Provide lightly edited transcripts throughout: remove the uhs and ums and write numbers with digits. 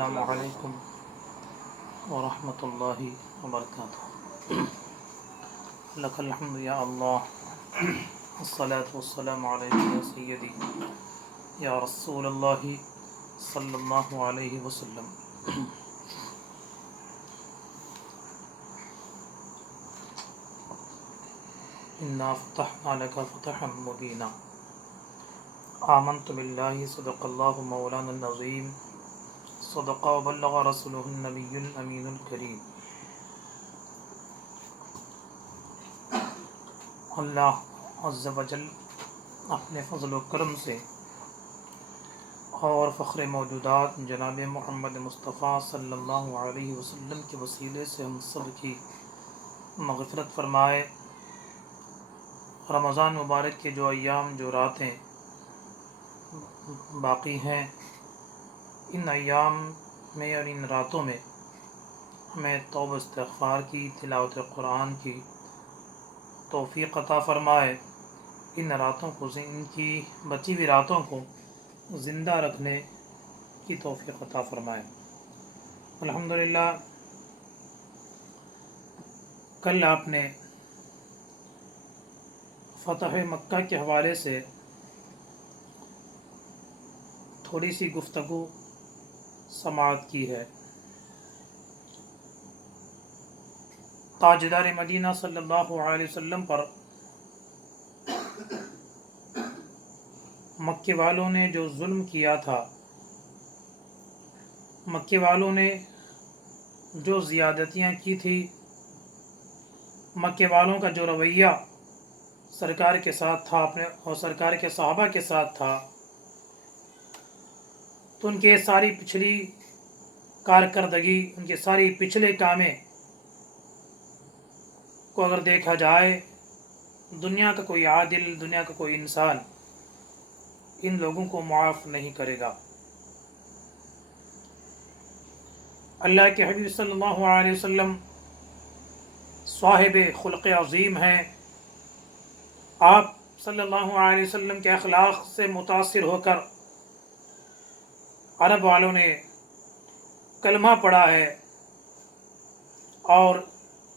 السلام علیکم ورحمۃ اللہ وبرکاتہ۔ لک الحمد یا اللہ، الصلاۃ والسلام علیک یا سیدی یا رسول اللہ صلی اللہ علیہ وسلم۔ انا فتحنا لک فتحا مبینا، آمنت باللہ صدق اللہ مولانا العظیم، صدق وبلغ رسولہ النبی الامین الکریم۔ اللہ عز و جل اپنے فضل و کرم سے اور فخر موجودات جناب محمد مصطفیٰ صلی اللہ علیہ وسلم کے وسیلے سے ہم سب کی مغفرت فرمائے۔ رمضان مبارک کے جو ایام، جو راتیں باقی ہیں، ان ایام میں اور ان راتوں میں ہمیں توبہ استغفار کی، تلاوت قرآن کی توفیق عطا فرمائے۔ ان راتوں کو، ان کی بچی ہوئی راتوں کو زندہ رکھنے کی توفیق عطا فرمائے۔ الحمدللہ کل آپ نے فتح مکہ کے حوالے سے تھوڑی سی گفتگو سماعت کی ہے۔ تاجدار مدینہ صلی اللہ علیہ وسلم پر مکے والوں نے جو ظلم کیا تھا، مکے والوں نے جو زیادتیاں کی تھی، مکے والوں کا جو رویہ سرکار کے ساتھ تھا اور سرکار کے صحابہ کے ساتھ تھا، تو ان کے ساری پچھلی کارکردگی، ان کے ساری پچھلے کامیں کو اگر دیکھا جائے، دنیا کا کوئی عادل، دنیا کا کوئی انسان ان لوگوں کو معاف نہیں کرے گا۔ اللہ کے حبیب صلی اللہ علیہ وسلم صاحب خلق عظیم ہیں۔ آپ صلی اللہ علیہ وسلم کے اخلاق سے متاثر ہو کر عرب والوں نے کلمہ پڑھا ہے اور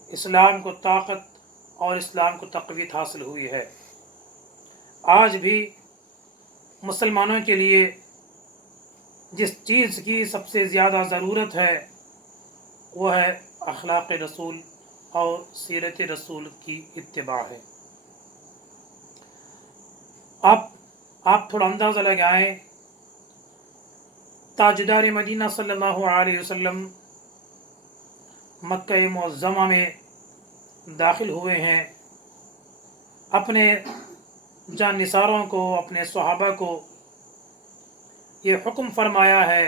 اسلام کو طاقت اور اسلام کو تقویت حاصل ہوئی ہے۔ آج بھی مسلمانوں کے لیے جس چیز کی سب سے زیادہ ضرورت ہے وہ ہے اخلاق رسول اور سیرت رسول کی اتباع ہے۔ آپ تھوڑا اندازہ لگائیں، تاجدار مدینہ صلی اللہ علیہ وسلم مکہ معظمہ میں داخل ہوئے ہیں، اپنے جان نثاروں کو، اپنے صحابہ کو یہ حکم فرمایا ہے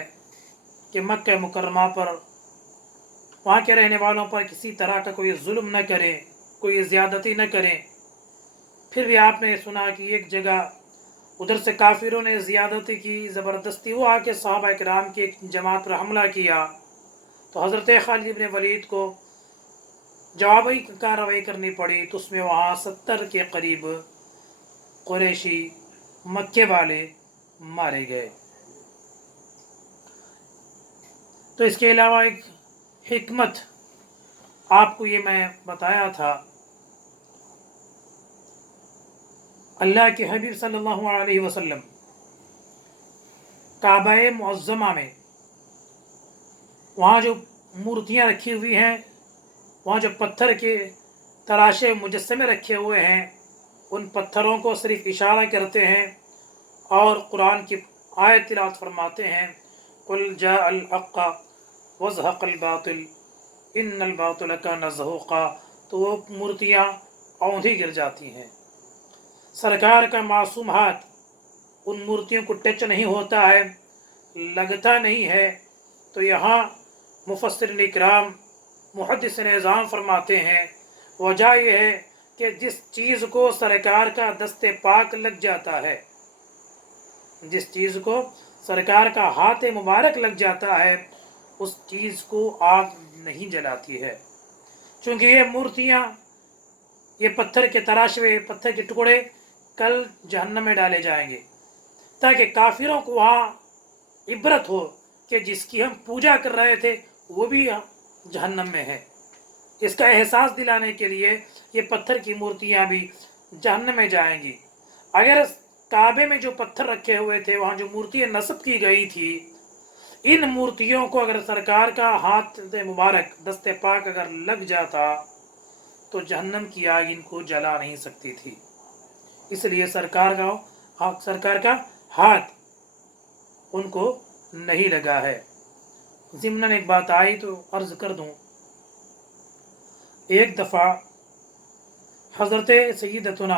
کہ مکہ مکرمہ پر، وہاں کے رہنے والوں پر کسی طرح کا کوئی ظلم نہ کریں، کوئی زیادتی نہ کریں۔ پھر بھی آپ نے سنا کہ ایک جگہ ادھر سے کافروں نے زیادتی کی، زبردستی وہ آ کے صحابہ کرام کی ایک جماعت پر حملہ کیا، تو حضرت خالد بن ولید کو جوابی کارروائی کرنی پڑی، تو اس میں وہاں 70 کے قریب قریشی مکے والے مارے گئے۔ تو اس کے علاوہ ایک حکمت آپ کو یہ میں بتایا تھا، اللہ کے حبیب صلی اللہ علیہ وسلم کعبہ معظمہ میں وہاں جو مورتیاں رکھی ہوئی ہیں، وہاں جو پتھر کے تراشے مجسمے رکھے ہوئے ہیں، ان پتھروں کو صرف اشارہ کرتے ہیں اور قرآن کی آیت تلاوت فرماتے ہیں، قل جاء الحق وزهق الباطل ان الباطل کان زہوقا، تو وہ مورتیاں اوندھی گر جاتی ہیں۔ سرکار کا معصوم ہاتھ ان مورتیوں کو ٹچ نہیں ہوتا ہے، لگتا نہیں ہے۔ تو یہاں مفسرین اکرام، محدثین اعظام فرماتے ہیں وجہ یہ ہے کہ جس چیز کو سرکار کا دست پاک لگ جاتا ہے، جس چیز کو سرکار کا ہاتھ مبارک لگ جاتا ہے، اس چیز کو آگ نہیں جلاتی ہے۔ چونکہ یہ مورتیاں، یہ پتھر کے تراشے ہوئے پتھر کے ٹکڑے کل جہنم میں ڈالے جائیں گے، تاکہ کافروں کو وہاں عبرت ہو کہ जिसकी हम पूजा कर रहे थे वो भी जहन्नम में है। इसका एहसास दिलाने के लिए ये पत्थर की मूर्तियां भी जहन्नम में जाएंगी। अगर काबे में जो पत्थर रखे हुए थे, वहाँ जो मूर्तियां नस्ब की गई थी, इन मूर्तियों को अगर सरकार का हाथ मुबारक दस्ते पाक अगर लग जाता तो जहन्नम की आग इनको जला नहीं सकती थी। इसलिए सरकार का हाथ उनको नहीं लगा है। ज़िम्नन एक बात आई तो अर्ज कर दूं, एक दफ़ा हज़रत सय्यदतुना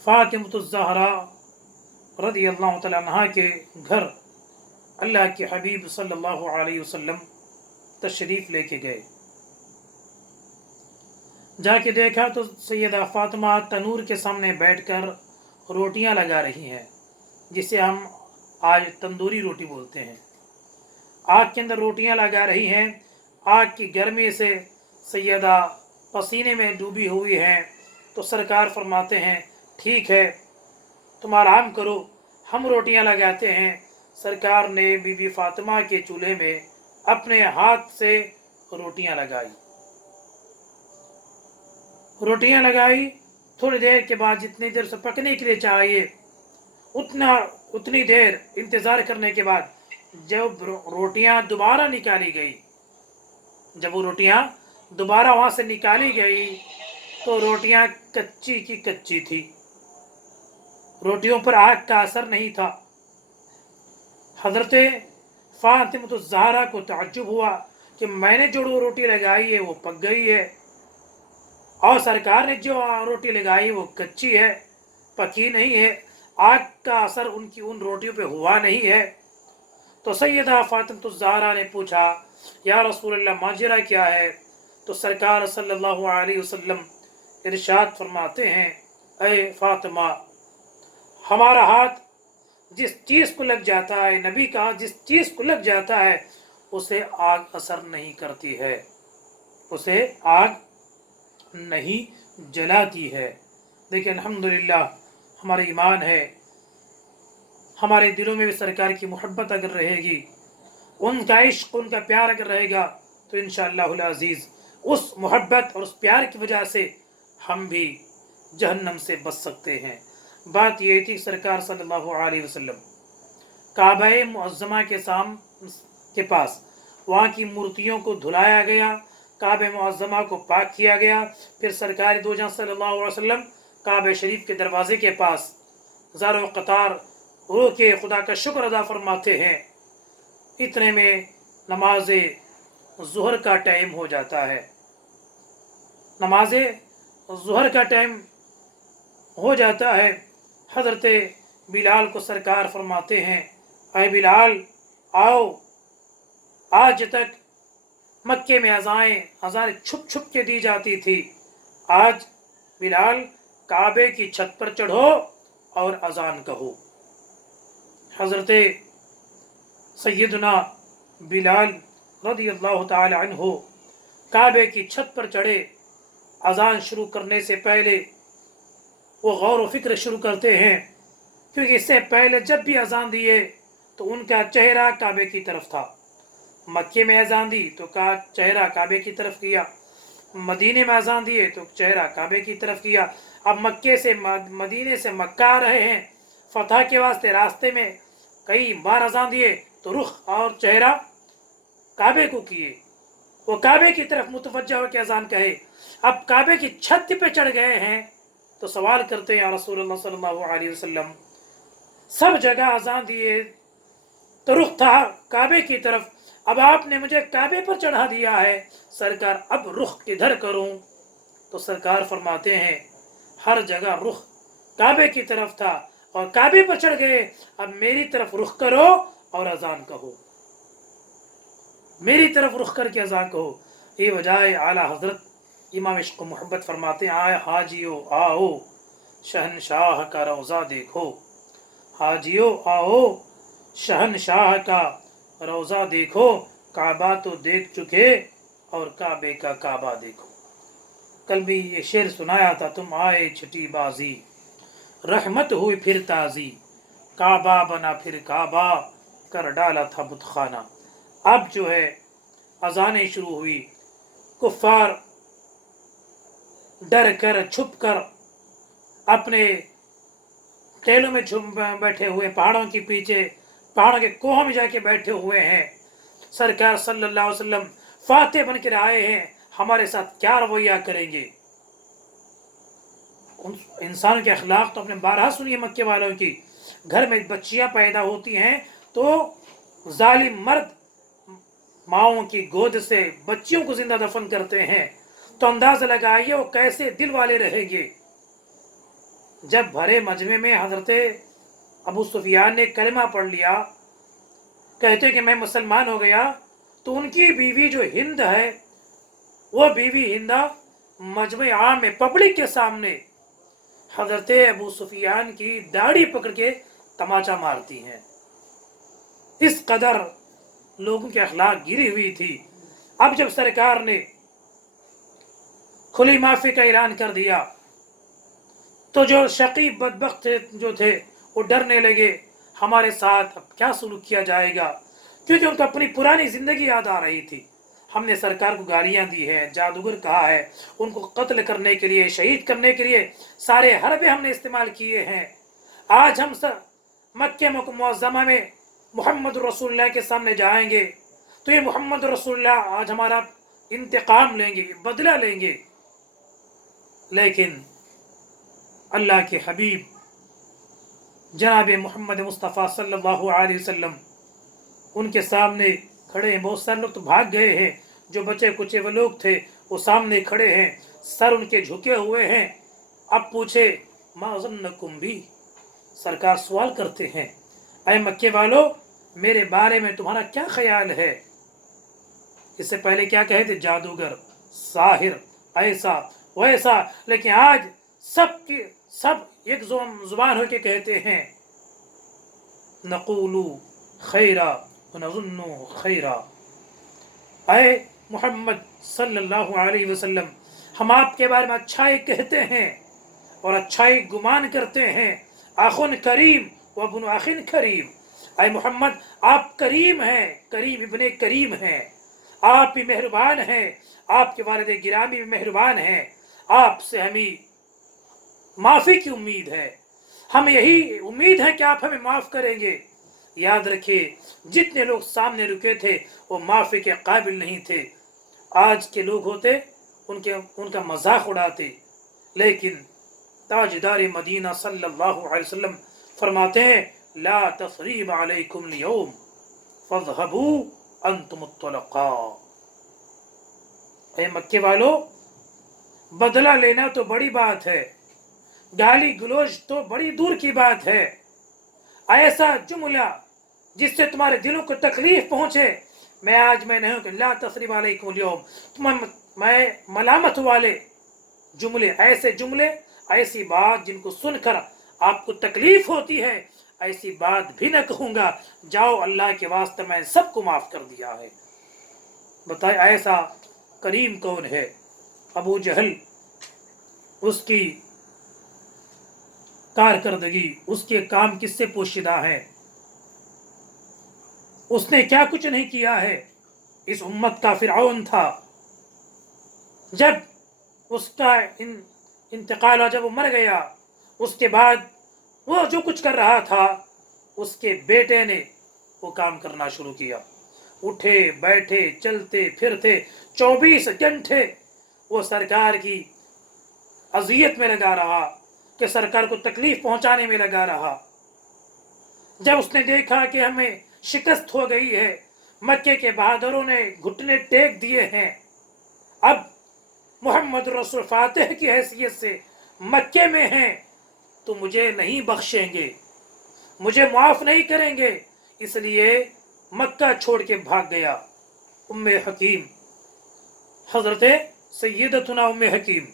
फ़ातिमतुज़ ज़हरा रज़ी अल्लाह तआला अन्हा के घर अल्लाह के हबीब सल्लल्लाहु अलैहि वसल्लम तशरीफ़ लेके गए। जाके देखा तो सैयदा फ़ातिमा तनूर के सामने बैठकर रोटियां लगा रही हैं, जिसे हम आज तंदूरी रोटी बोलते हैं। आग के अंदर रोटियां लगा रही हैं। आग की गर्मी से सैयदा पसीने में डूबी हुई हैं। तो सरकार फरमाते हैं, ठीक है तुम आराम करो, हम रोटियां लगाते हैं। सरकार ने बीबी फातिमा के चूल्हे में अपने हाथ से रोटियां लगाई। थोड़ी देर के बाद जितनी देर से पकने के लिए चाहिए उतनी देर इंतज़ार करने के बाद जब रोटियां दोबारा निकाली गई, जब वो रोटियां दोबारा वहाँ से निकाली गई तो रोटियां कच्ची की कच्ची थी, रोटियों पर आग का असर नहीं था। हज़रत फ़ातिमतुज़ ज़हरा को ताज्जुब हुआ कि मैंने जो रोटी लगाई है वो पक गई है और सरकार ने जो रोटी लगाई वो कच्ची है, पकी नहीं है, आग का असर उनकी उन रोटियों पे हुआ नहीं है। तो सैयदा फ़ातिमतुज़ ज़हरा ने पूछा, या रसूलल्लाह माजरा क्या है? तो सरकार सल्लल्लाहु अलैहि वसल्लम इरशाद फरमाते हैं, ऐ फ़ातिमा, हमारा हाथ जिस चीज़ को लग जाता है, नबी का हाथ जिस चीज़ को लग जाता है उसे आग असर नहीं करती है, उसे आग नहीं जलाती है। देखिए अल्हम्दुलिल्लाह हमारा ईमान है, हमारे दिलों में भी सरकार की मोहब्बत अगर रहेगी, उनका इश्क उनका प्यार अगर रहेगा तो इंशाअल्लाहुल अज़ीज़ उस मोहब्बत और उस प्यार की वजह से हम भी जहन्नम से बच सकते हैं। बात ये थी सरकार सल्लल्लाहु अलैहि वसल्लम काबा मुअज़्ज़मा के पास वहाँ की मूर्तियों को धुलाया गया, काबा मुअज़्ज़मा को पाक किया गया। फिर सरकार दो जहां सल्लल्लाहु अलैहि वसल्लम काबा शरीफ के दरवाजे के पास ज़ारो क़तार रो के खुदा का शुक्र अदा फरमाते हैं। इतने में नमाज ज़ुहर का टाइम हो जाता है, नमाज ज़ुहर का टाइम हो जाता है। हज़रत बिलाल को सरकार फरमाते हैं, ऐ बिलाल आओ, आज तक मक्के में अज़ाएं छुप छुप के दी जाती थी, आज बिलाल काबे की छत पर चढ़ो और अज़ान कहो। हज़रत सैयदना बिलाल रज़ियल्लाहु ताला अन्हु काबे की छत पर चढ़े। अज़ान शुरू करने से पहले वो गौर व फिक्र शुरू करते हैं, क्योंकि इससे पहले जब भी अज़ान दिए तो उनका चेहरा काबे की तरफ था। मक्के में अज़ान दी तो चेहरा काबे की तरफ किया, मदीने में अज़ान दिए तो चेहरा काबे की तरफ किया। अब मक्के से मदीने से मक्का आ रहे हैं, फतह के वास्ते रास्ते में कई बार अज़ान दिए तो रुख और चेहरा काबे को किए, वो काबे की तरफ मुतवज्जा होकर अज़ान कहे। अब काबे की छत पे चढ़ गए हैं तो सवाल करते हैं, या रसूलुल्लाह सल्लल्लाहु अलैहि वसल्लम, सब जगह अज़ान दिए तो रुख था काबे की तरफ, अब आपने मुझे काबे पर चढ़ा दिया है, सरकार अब रुख किधर करूं? तो सरकार फरमाते हैं, हर जगह रुख काबे की तरफ था और काबे पर चढ़ गए, अब मेरी तरफ रुख करो और अज़ान कहो, मेरी तरफ रुख करके अज़ान कहो। ये वजह आला हज़रत इमाम इश्क़ मोहब्बत फरमाते हैं, आए हाजियो आओ शहनशाह का रोज़ा देखो, हाजियो आओ शहनशाह का रोज़ा देखो, काबा तो देख चुके और काबे का काबा देखो। कल भी ये शेर सुनाया था, तुम आए छठी बाजी रहमत हुई फिर ताज़ी, काबा बना फिर काबा कर डाला था बुतखाना। अब जो है अजानें शुरू हुई, कुफ्फार डर कर छुप कर अपने टेलों में छुप बैठे हुए, पहाड़ों के पीछे, पहाड़ों के कोहों में जाके बैठे हुए हैं। सरकार सल्लल्लाहु अलैहि वसल्लम फातेह बन कर आए हैं, हमारे साथ क्या रवैया करेंगे। उन इंसान के अखलाक तो अपने बारहा सुनिए मक्के वालों की। घर में बच्चियां पैदा होती हैं तो जालिम मर्द माओं की गोद से बच्चियों को जिंदा दफन करते हैं, तो अंदाजा लगाइए वो कैसे दिल वाले रहेंगे। जब भरे मजमे में हजरत अबू सुफियान ने कलमा पढ़ लिया, कहते कि मैं मुसलमान हो गया, तो उनकी बीवी जो हिंद है, वो बीवी हिंदा मजमे आम में पब्लिक के सामने हजरत अबू सुफियान की दाढ़ी पकड़ के तमाचा मारती हैं। इस कदर लोगों के अखलाक गिरी हुई थी। अब जब सरकार ने खुली माफी का ऐलान कर दिया, तो जो शकी बदबख्त जो थे वो डरने लगे, हमारे साथ अब क्या सलूक किया जाएगा, क्योंकि उनको अपनी पुरानी जिंदगी याद आ रही थी। हमने सरकार को गालियां दी है, जादूगर कहा है, उनको कत्ल करने के लिए, शहीद करने के लिए सारे हरबे हमने इस्तेमाल किए हैं। आज हम सब मक्के मुअज़्ज़मा में मोहम्मद रसूलुल्लाह के सामने जाएंगे, तो ये मोहम्मद रसूलुल्लाह आज हमारा इंतकाम लेंगे, बदला लेंगे। लेकिन अल्लाह के हबीब जनाब मोहम्मद मुस्तफ़ा सल्लल्लाहु अलैहि वसल्लम उनके सामने खड़े हैं। बहुत सारे लोग तो भाग गए हैं, जो बचे कुचे वो लोग थे वो सामने खड़े हैं, सर उनके झुके हुए हैं। अब पूछे मा ज़न्नुकुम भी, सरकार सवाल करते हैं, अय मक्के वालों, मेरे बारे में तुम्हारा क्या ख्याल है। इससे पहले क्या कहे थे, जादूगर, साहिर, ऐसा वैसा, लेकिन आज सब एक जुबान होके कहते हैं नक़ूलु खैरा व नज़ुन्नु खैरा। अय मोहम्मद सल्लल्लाहु अलैहि वसल्लम, हम आपके बारे में अच्छाई कहते हैं और अच्छाई गुमान करते हैं। आखुन करीम व इब्न आखिन करीम, अय मोहम्मद आप करीम हैं, करीम इब्ने करीम हैं, आप भी मेहरबान हैं, आपके वालिद गिरामी भी मेहरबान हैं। आपसे हमें माफ़ी की उम्मीद है, हमें यही उम्मीद है कि आप हमें माफ़ करेंगे। याद रखिए, जितने लोग सामने रुके थे वो माफ़ी के काबिल नहीं थे। आज के लोग होते उनका मजाक उड़ाते, लेकिन ताजदार मदीना सल्लल्लाहु अलैहि वसल्लम फरमाते हैं ला तसरीब अलैकुम लियौम फज़हबू अंतुम तुलक़ा। ऐ मक्के वालों, बदला लेना तो बड़ी बात है, गाली गलौज तो बड़ी दूर की बात है। ऐसा जुमला जिससे तुम्हारे दिलों को तकलीफ पहुंचे, मैं नहीं हूं ला तसरीब अलैकुम लियौम, मैं मलामत वाले जुमले, ऐसे जुमले, ऐसी बात जिनको सुनकर आपको तकलीफ होती है, ऐसी बात भी न कहूंगा। जाओ, अल्लाह के वास्ते मैं सबको माफ कर दिया है। बताए ऐसा करीम कौन है। अबू जहल, उसकी कारकर्दगी, उसके काम किससे पोशीदा है, उसने क्या कुछ नहीं किया है। इस उम्मत का फिरऔन था, जब उसका इंतकाल हुआ, जब वो मर गया, उसके बाद वो जो कुछ कर रहा था उसके बेटे ने वो काम करना शुरू किया। उठे बैठे चलते फिरते 24 घंटे वो सरकार की अजियत में लगा रहा, कि सरकार को तकलीफ पहुंचाने में लगा रहा। जब उसने देखा कि हमें शिकस्त हो गई है, मक्के के बहादुरों ने घुटने टेक दिए हैं, अब मोहम्मद रसूल फातिह की हैसियत से मक्के में हैं, तो मुझे नहीं बख्शेंगे, मुझे माफ नहीं करेंगे, इसलिए मक्का छोड़ के भाग गया। उम्मे हकीम, हजरत सैयदतुना उम्मे हकीम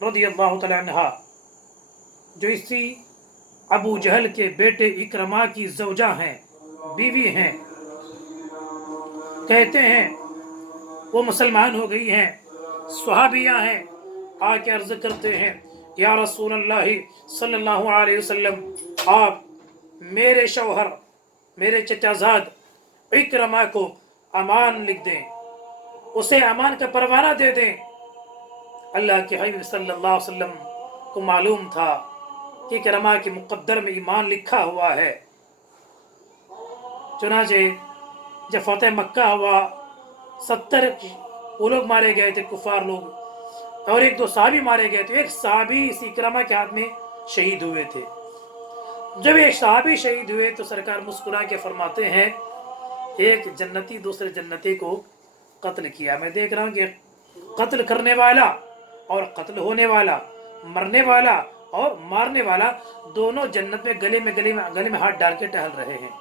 रदियल्लाहु तआला अन्हा, जो इसी अबू जहल के बेटे इकरमा की ज़ौजा हैं, बीवी हैं, कहते हैं वो मुसलमान हो गई हैं, स्वहाबिया हैं, आके अर्ज करते हैं या रसूल अल्लाह सल्लल्लाहु अलैहि वसल्लम, आप मेरे शौहर मेरे चचाजाद इकरमा को अमान लिख दें, उसे अमान का परवाना दे दें। अल्लाह के हबीब सल्लल्लाहु अलैहि वसल्लम को मालूम था कि इकरमा के मुक़द्दर में ईमान लिखा हुआ है। चुनाचे जब फतेह मक्का हुआ, 70 वो लोग मारे गए थे, कुफार लोग, और एक दो साहबी मारे गए थे। एक साहबी इस इकरमा के हाथ में शहीद हुए थे। जब एक साहबी शहीद हुए तो सरकार मुस्कुरा के फरमाते हैं, एक जन्नती दूसरे जन्नती को कत्ल किया। मैं देख रहा हूँ कि कत्ल करने वाला और कत्ल होने वाला, मरने वाला और मारने वाला, दोनों जन्नत में गले में हाथ डाल के टहल रहे हैं।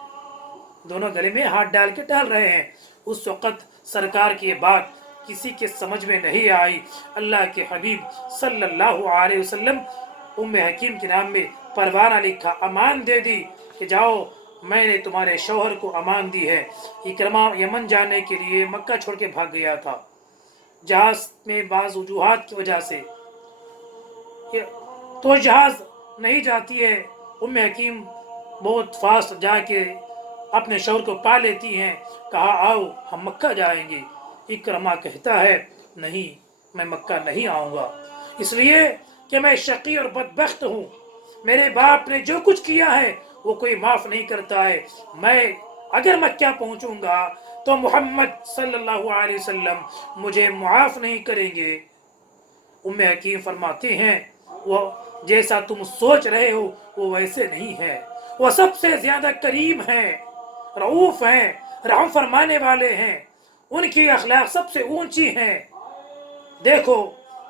दोनों गले में हाथ डाल के टहल रहे हैं। उस वक़्त सरकार की ये बात किसी के समझ में नहीं आई। अल्लाह के हबीब सल्लल्लाहु अलैहि वसल्लम उम्मे हकीम के नाम में परवाना लिखा, अमान दे दी कि जाओ, मैंने तुम्हारे शौहर को अमान दी है। इकरमा यमन जाने के लिए मक्का छोड़ के भाग गया था। जहाज में बाज़ वजूहात की वजह से तो जहाज नहीं जाती है। उम्मे हकीम बहुत फास्ट जाके अपने शौहर को पा लेती हैं। कहा आओ हम मक्का जाएंगे। इकरमा कहता है नहीं, मैं मक्का नहीं आऊँगा, इसलिए कि मैं शकी और बदबख्त हूँ। मेरे बाप ने जो कुछ किया है वो कोई माफ़ नहीं करता है। मैं अगर मक्का पहुँचूँगा तो मोहम्मद सल्लल्लाहु अलैहि वसल्लम मुझे मुआफ़ नहीं करेंगे। उम्मे हकीम फरमाते हैं, वो जैसा तुम सोच रहे हो वो वैसे नहीं है। वो सबसे ज़्यादा करीम हैं, रऊफ़ हैं, रहम फरमाने वाले हैं। उनकी अखलाक सबसे ऊंची हैं। देखो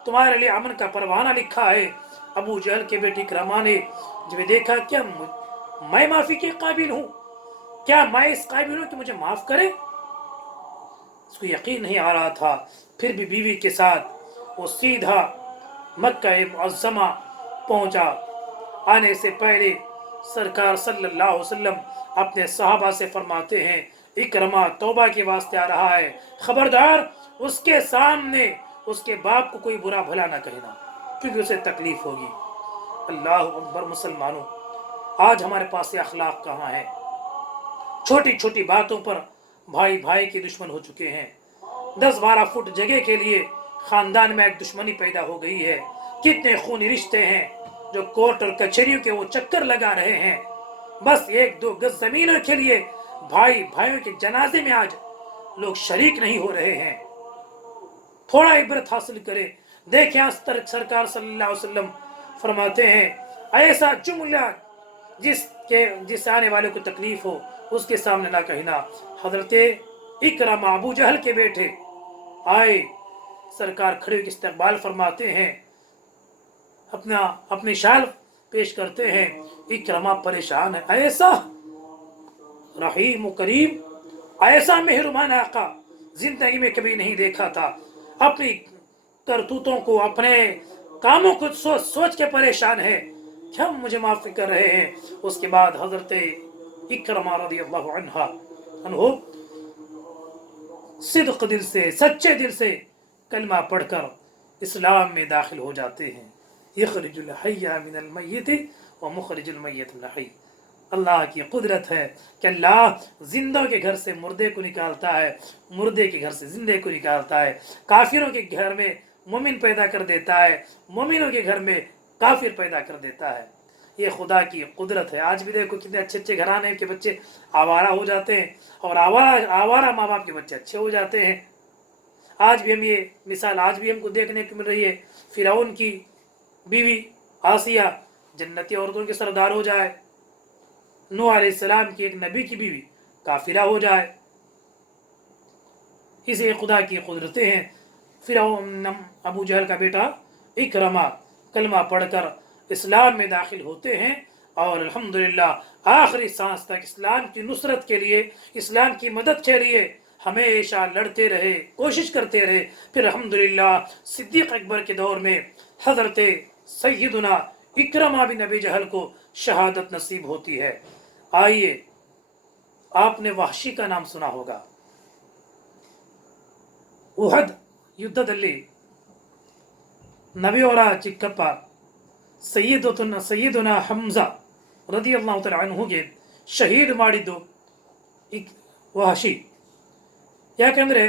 तुम्हारे लिए अमन का परवाना लिखा है। अबू जहल के बेटी इकरमा ने जब देखा, क्या मैं माफ़ी के काबिल हूँ? क्या मैं इस काबिल हूँ कि मुझे माफ़ करे? उसको यकीन नहीं आ रहा था। फिर भी बीवी के साथ वो सीधा मक्का मुअज़्ज़मा पहुँचा। आने से पहले सरकार सल्लल्लाहु अलैहि वसल्लम अपने सहाबा से फरमाते हैं, इकरमा तौबा के वास्ते आ रहा है, खबरदार उसके सामने उसके बाप को कोई बुरा भला ना कहना, क्योंकि उसे तकलीफ होगी। अल्लाह अकबर। मुसलमानों, आज हमारे पास ये अखलाक कहाँ है? छोटी छोटी बातों पर भाई भाई के दुश्मन हो चुके हैं। 10-12 फुट जगह के लिए खानदान में एक दुश्मनी पैदा हो गई है। कितने खूनी रिश्ते हैं जो कोर्ट और कचहरियों के वो चक्कर लगा रहे हैं। बस 1-2 गज जमीनों के लिए भाई भाइयों के जनाजे में आज लोग शरीक नहीं हो रहे हैं। थोड़ा इबरत हासिल करें। देखें आज तक सरकार सल्लल्लाहु अलैहि वसल्लम फरमाते हैं, ऐसा जुमला जिससे आने वाले को तकलीफ हो उसके सामने ना कहना। हजरते इकरमा अबू जहल के बेटे आए, सरकार खड़े होकर इस्तकबाल फरमाते हैं, अपनी शाल पेश करते हैं। इकरमा परेशान है। ऐसा रहीम करीम, ऐसा मेहरबान आका जिंदगी में कभी नहीं देखा था। अपनी करतूतों को, अपने कामों को सोच सोच के परेशान है, क्या मुझे माफ कर रहे हैं? उसके बाद हजरत इकरमा रज़ियल्लाहु अन्हु सिद्क दिल से, सच्चे दिल से कलमा पढ़कर इस्लाम में दाखिल हो जाते हैं। यखरिजुल हय्य मिनल मय्यित व मुखरिजुल मय्यित मिनल हय्य। अल्लाह की कुदरत है कि अल्लाह जिंदों के घर से मुर्दे को निकालता है, मुर्दे के घर से जिंदे को निकालता है। काफिरों के घर में मोमिन पैदा कर देता है, मोमिनों के घर में काफिर पैदा कर देता है। ये खुदा की कुदरत है। आज भी देखो कितने अच्छे अच्छे घराने के बच्चे आवारा हो जाते हैं और आवारा माँ बाप के बच्चे अच्छे हो जाते हैं। आज भी हम ये मिसाल आज भी हमको देखने को मिल रही है। फिरौन की बीवी आसिया जन्नती औरतों के सरदार हो जाए, नूह अलैहिस्सलाम की एक नबी की बीवी काफिरा हो जाए। इसे खुदा की कुदरतें हैं। फिरौन अबू जहल का बेटा इकरमा कलमा पढ़कर इस्लाम में दाखिल होते हैं और अल्हम्दुलिल्लाह आखिरी सांस तक इस्लाम की नुसरत के लिए, इस्लाम की मदद के लिए हमेशा लड़ते रहे, कोशिश करते रहे। फिर अल्हम्दुलिल्लाह सिद्दीक अकबर के दौर में हज़रत सैयदुना इकरमा बिन अबी जहल को शहादत नसीब होती है। आइए, आपने वहशी का नाम सुना होगा। उहद युद्धದಲ್ಲಿ ನಬಿಯವರ ಚಿಕ್ಕಪ್ಪ ಸಯ್ಯದುನಾ ಹಮ್ಜಾ ರದಿಯಲ್ಲಾಹು ತಆಲಾ ಅನ್ಹುಗೆ ಶಹೀದ್ ಮಾಡಿದ್ದು ವಹಶಿ. ಯಾಕೆಂದರೆ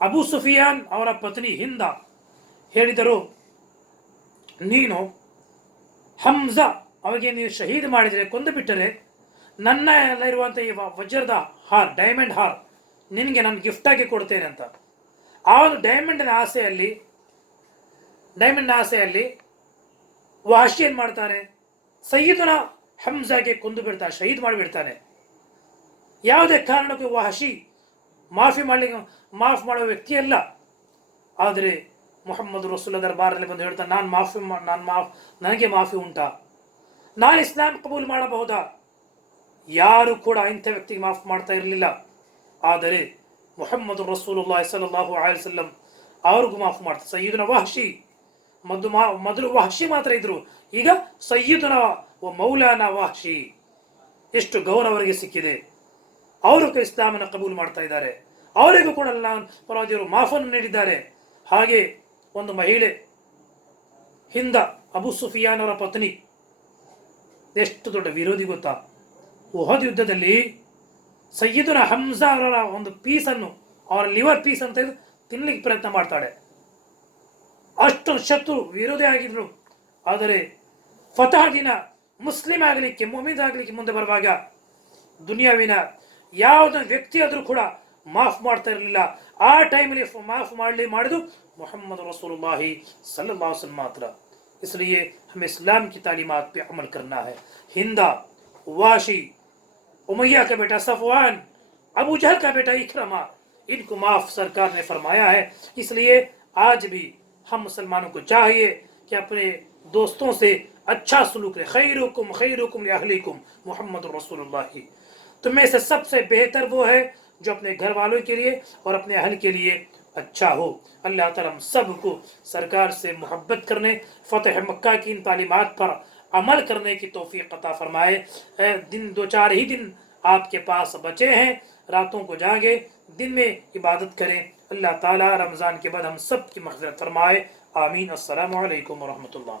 ಅಬು ಸುಫಿಯಾನ್ ಅವರ ಪತ್ನಿ ಹಿಂದ ಹೇಳಿದರು, ನೀನು ಹಮ್ಜಾ ಅವರಿಗೆ ನೀವು ಶಹೀದ್ ಮಾಡಿದರೆ, ಕೊಂದು ಬಿಟ್ಟರೆ ನನ್ನಲ್ಲಿರುವಂಥ ಈ ವಜ್ರದ ಹಾರ್, ಡೈಮಂಡ್ ಹಾರ್ ನಿನಗೆ ನಾನು ಗಿಫ್ಟಾಗಿ ಕೊಡ್ತೇನೆ ಅಂತ. ಆ ಒಂದು ಡೈಮಂಡಿನ ಆಸೆಯಲ್ಲಿ ವಹಶಿ ಏನು ಮಾಡ್ತಾನೆ, ಸಯ್ಯಿದುನ ಹಮ್ಜಾಗೆ ಕೊಂದು ಬಿಡ್ತಾನೆ, ಶಹೀದ್ ಮಾಡಿಬಿಡ್ತಾನೆ. ಯಾವುದೇ ಕಾರಣಕ್ಕೂ ವಹಶಿ ಮಾಫ್ ಮಾಡುವ ವ್ಯಕ್ತಿ ಅಲ್ಲ. ಆದರೆ ಮುಹಮ್ಮದ್ ರಸೂಲ್ ದರ್ಬಾರಲ್ಲಿ ಬಂದು ಹೇಳ್ತಾನೆ, ನನಗೆ ಮಾಫಿ ಉಂಟಾ, ನಾನು ಇಸ್ಲಾಂ ಕಬೂಲ್ ಮಾಡಬಹುದಾ? ಯಾರು ಕೂಡ ಇಂಥ ವ್ಯಕ್ತಿಗೆ ಮಾಫ್ ಮಾಡ್ತಾ ಇರಲಿಲ್ಲ. ಆದರೆ ಮುಹಮ್ಮದ್ ರಸೂಲುಲ್ಲಾಹಿ ಸಲ್ಲಲ್ಲಾಹು ಅಲೈಹಿ ವಸಲ್ಲಂ ಅವ್ರಿಗೂ ಮಾಫ್ ಮಾಡ್ತಾರೆ. ಸಯ್ಯಿದುನ ವಹಶಿ, ಮೊದಲು ವಹಶಿ ಮಾತ್ರ ಇದ್ರು, ಈಗ ಸಯ್ಯಿದುನ ಮೌಲಾನ ವಹಶಿ. ಎಷ್ಟು ಗೌರವ ಅವರಿಗೆ ಸಿಕ್ಕಿದೆ. ಅವರು ಇಸ್ಲಾಮನ್ನು ಕಬೂಲ್ ಮಾಡ್ತಾ ಇದ್ದಾರೆ. ಅವರಿಗೂ ಕೂಡ ಪರವಾದಿಯವರು ಮಾಫನ್ನು ನೀಡಿದ್ದಾರೆ. ಹಾಗೆ ಒಂದು ಮಹಿಳೆ ಹಿಂದ, ಅಬು ಸುಫಿಯಾನ್ ಅವರ ಪತ್ನಿ, ಎಷ್ಟು ದೊಡ್ಡ ವಿರೋಧಿ ಗೊತ್ತಾ? ಉಹದ್ ಯುದ್ಧದಲ್ಲಿ ಸಯ್ಯಿದುನ ಹಮ್ಜಾ ಅವರ ಒಂದು ಪೀಸನ್ನು, ಅವರ ಲಿವರ್ ಪೀಸ್ ಅಂತ ತಿನ್ನಲಿಕ್ಕೆ ಪ್ರಯತ್ನ ಮಾಡ್ತಾಳೆ. ಅಷ್ಟು ಶತ್ರು ವಿರೋಧಿ ಆಗಿದ್ರು. ಆದರೆ ಫತಹ ದಿನ ಮುಸ್ಲಿಂ ಆಗಲಿಕ್ಕೆ, ಮುಮಿದ್ ಆಗಲಿಕ್ಕೆ ಮುಂದೆ ಬರುವಾಗ ದುನಿಯಾವಿನ ಯಾವುದೋ ವ್ಯಕ್ತಿ ಆದರೂ ಕೂಡ ಮಾಫ್ ಮಾಡ್ತಾ ಇರಲಿಲ್ಲ. ಆ ಟೈಮಲ್ಲಿ ಮಾಫ್ ಮಾಡಿದ್ದು ಮೊಹಮ್ಮದ್ रसूलुल्लाह सल्लल्लाहु अलैहि वसल्लम मात्र. इसलिए हमें इस्लाम की तालीमात पे अमल करना है. हिंदा, वाशी, उमैया का बेटा सफवान, अबू जहल का बेटा इकरमा, इनको माफ सरकार ने फरमाया है. इसलिए आज भी हम मुसलमानों को चाहिए कि अपने दोस्तों से अच्छा सलूक रहे. खैरुकुम खैरुकुम लिअहलिकुम, मोहम्मद रसूलुल्लाह. तुम्हें से सबसे बेहतर वो है जो अपने घर वालों के लिए और अपने अहल के लिए अच्छा हो. अल्लाह ताला हम सबको सरकार से मोहब्बत करने, फतह मक्का की इन तालीमात पर अमल करने की तौफीक अता फरमाए. दिन 2-4 ही दिन आपके पास बचे हैं, रातों को जागे, दिन में इबादत करें. अल्लाह ताला रमज़ान के बाद हम सब की मग़फ़िरत फरमाए. आमीन. अस्सलामु अलैकुम व रहमतुल्लाह.